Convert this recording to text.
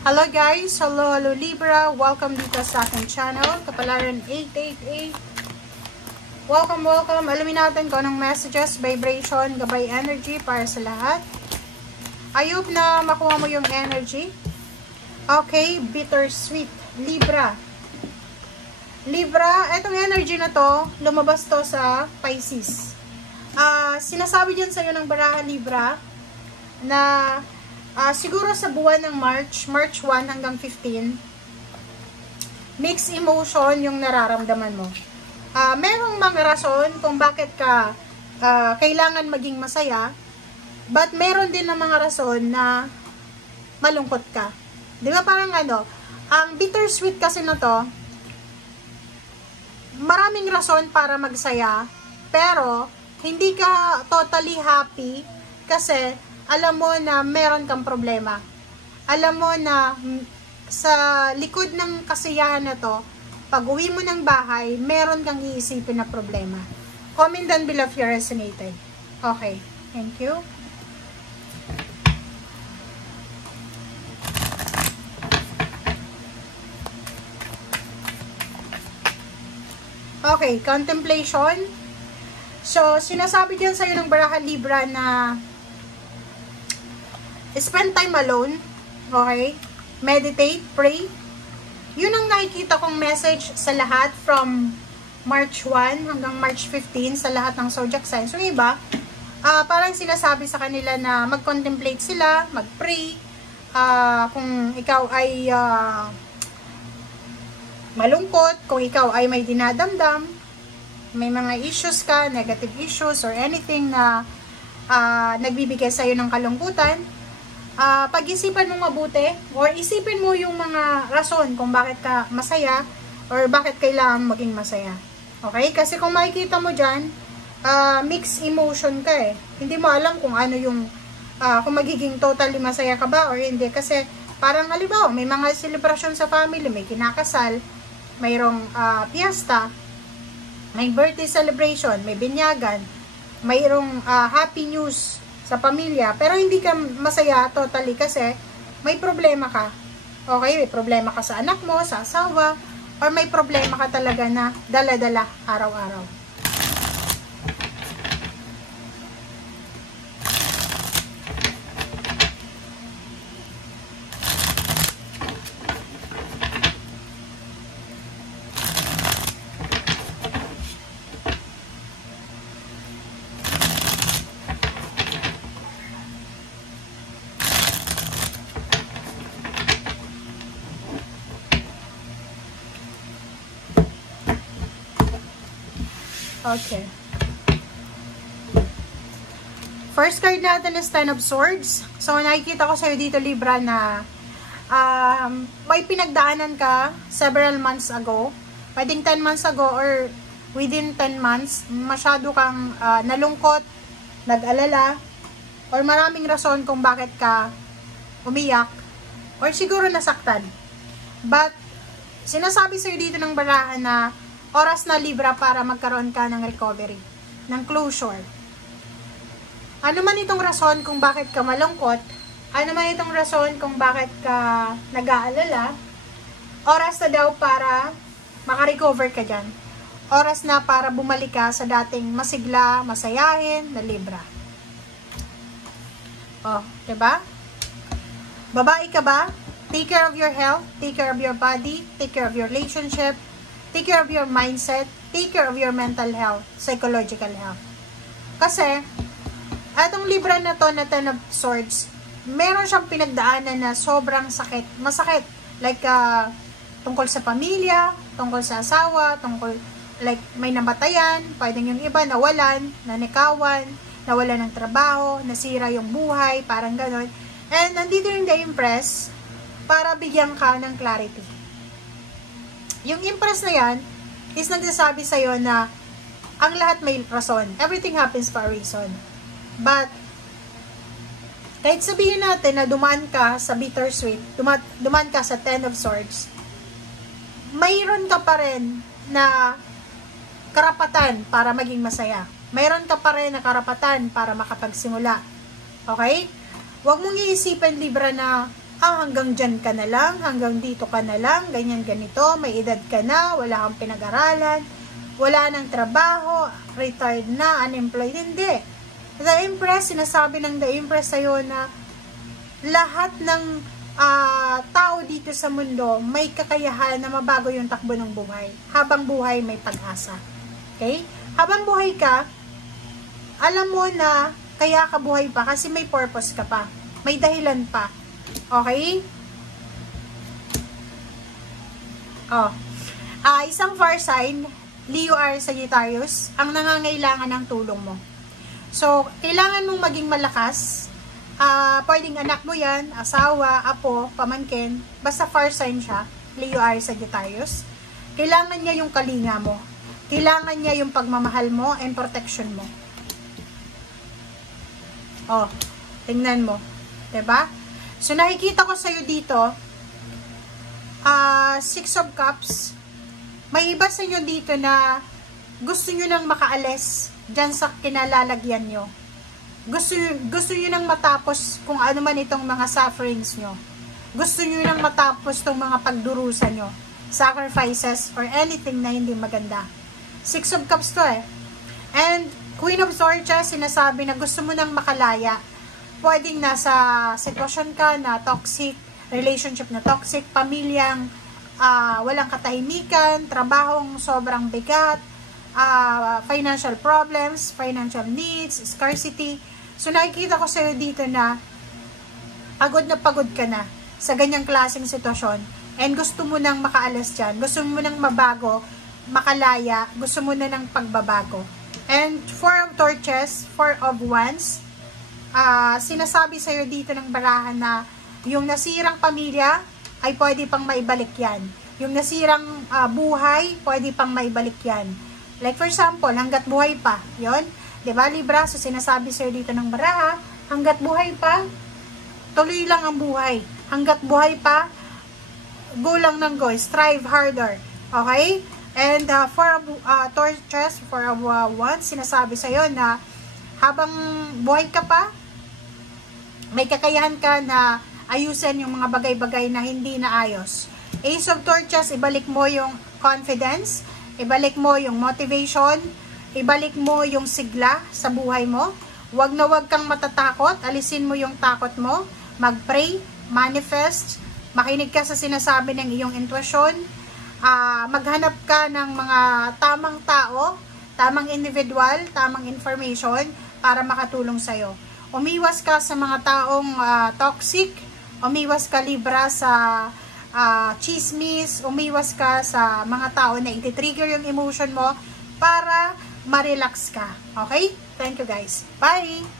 Hello guys! Hello Libra! Welcome dito sa aking channel, Kapalaran 888. Welcome! Alamin natin kung anong messages, vibration, gabay energy para sa lahat. I hope na makuha mo yung energy. Okay, bittersweet. Libra. Libra, etong energy na to, lumabas to sa Pisces. Sinasabi dyan sa'yo ng baraha Libra na siguro sa buwan ng March 1 hanggang 15, mixed emotion yung nararamdaman mo. Merong mga rason kung bakit ka kailangan maging masaya, but meron din ng mga rason na malungkot ka. Di ba parang ang bittersweet kasi na to, maraming rason para magsaya, pero hindi ka totally happy kasi alam mo na meron kang problema. Alam mo na sa likod ng kasiyahan na to, pag uwi mo ng bahay, meron kang iisipin na problema. Comment down below if you resonated. Okay, thank you. Okay, contemplation. So, sinasabi dyan sa'yo ng baraha Libra na spend time alone, okay? Meditate, pray. Yun ang nakikita kong message sa lahat from March 1 hanggang March 15 sa lahat ng zodiac signs. Yung iba, parang sinasabi sa kanila na mag-contemplate sila, mag-pray. Kung ikaw ay malungkot, kung ikaw ay may dinadamdam, may mga issues ka, negative issues or anything na nagbibigay sa'yo ng kalungkutan, pag-isipan mo mabuti or isipin mo yung mga rason kung bakit ka masaya or bakit kailangan maging masaya. Okay? Kasi kung makikita mo dyan, mixed emotion ka eh. Hindi mo alam kung ano yung, kung magiging totally masaya ka ba or hindi. Kasi parang halimbawa, may mga celebration sa family, may kinakasal, mayroong fiesta, may birthday celebration, may binyagan, mayroong happy news sa pamilya, pero hindi ka masaya totally kasi may problema ka. Okay, may problema ka sa anak mo, sa asawa, or may problema ka talaga na dala-dala araw-araw. Okay. First card natin is Ten of Swords. So, nakikita ko sa'yo dito, Libra, na may pinagdaanan ka several months ago. Pwedeng 10 months ago or within 10 months, masyado kang nalungkot, nag-alala, or maraming rason kung bakit ka umiyak, or siguro nasaktan. But, sinasabi sa'yo dito ng barahan na oras na Libra para magkaroon ka ng recovery, ng closure. Ano man itong rason kung bakit ka malungkot, ano man itong rason kung bakit ka nag-aalala, oras na daw para makarecover ka dyan. Oras na para bumalik ka sa dating masigla, masayahin na Libra. Oh, diba? Babae ka ba? Take care of your health, take care of your body, take care of your relationship, take care of your mindset, take care of your mental health, psychological health. Kasi, atong Libra na to na Ten of Swords, meron siyang pinagdaanan na sobrang sakit, masakit. Like, tungkol sa pamilya, tungkol sa asawa, tungkol, like, may namatayan, pwedeng yung iba nawalan, nanikawan, nawalan ng trabaho, nasira yung buhay, parang ganon. And, nandito yung The Empress para bigyan ka ng clarity. Yung Empress na yan is nagsasabi sa'yo na ang lahat may rason. Everything happens for a reason. But, kahit sabihin natin na dumaan ka sa bittersweet, dumaan ka sa Ten of Swords, mayroon ka pa rin na karapatan para maging masaya. Mayroon ka pa rin na karapatan para makapagsimula. Okay? Huwag mong iisipin, Libra, na hanggang dyan ka na lang, hanggang dito ka na lang, ganyan ganito, may edad ka na, wala kang pinag-aralan, wala nang trabaho, retired na, unemployed. Hindi. The Empress, sinasabi ng The Empress sa'yo na lahat ng tao dito sa mundo may kakayahan na mabago yung takbo ng buhay. Habang buhay, may pag-asa. Okay? Habang buhay ka, alam mo na kaya ka buhay pa kasi may purpose ka pa. May dahilan pa. Okay? Isang fire sign, Leo, Aries, Sagittarius, ang nangangailangan ng tulong mo. So, kailangan mong maging malakas. Pwedeng anak mo yan, asawa, apo, pamangkin, basta fire sign siya, Leo, Aries, Sagittarius. Kailangan niya yung kalinga mo. Kailangan niya yung pagmamahal mo and protection mo. Tingnan mo. Diba? So, nakikita ko sa'yo dito, Six of Cups. May iba sa inyo dito na gusto nyo nang makaalis dyan sa kinalalagyan nyo. Gusto nyo nang matapos kung ano man itong mga sufferings nyo. Gusto nyo nang matapos itong mga pagdurusan nyo. Sacrifices or anything na hindi maganda. Six of Cups to eh. And Queen of Swords, sinasabi na gusto mo nang makalaya. Pwedeng nasa sitwasyon ka na toxic, relationship na toxic, pamilyang walang katahimikan, trabahong sobrang bigat, financial problems, financial needs, scarcity. So, nakikita ko sa'yo dito na pagod ka na sa ganyang klaseng sitwasyon and gusto mo nang makaalis dyan, gusto mo nang mabago, makalaya, gusto mo na ng pagbabago. And Four of Torches, Four of Wands, sinasabi sa'yo dito ng barahan na yung nasirang pamilya ay pwede pang maibalik yan. Yung nasirang buhay, pwede pang maibalik yan. Like for example, hanggat buhay pa, yon, diba Libra? So sinasabi sa'yo dito ng baraha, hanggat buhay pa, tuloy lang ang buhay. Hanggat buhay pa, go lang ng go, strive harder. Okay? And Four of Torches, Four of Wands, sinasabi sa'yo na habang buhay ka pa, may kakayahan ka na ayusin yung mga bagay-bagay na hindi naayos. Ace of Torches, ibalik mo yung confidence, ibalik mo yung motivation, ibalik mo yung sigla sa buhay mo. Huwag na huwag kang matatakot, alisin mo yung takot mo, mag-pray, manifest, makinig ka sa sinasabi ng iyong intuition, maghanap ka ng mga tamang tao, tamang individual, tamang information para makatulong sa'yo. Umiwas ka sa mga taong toxic, umiwas ka Libra sa chismis, umiwas ka sa mga tao na iti-trigger yung emotion mo para ma-relax ka. Okay? Thank you guys. Bye!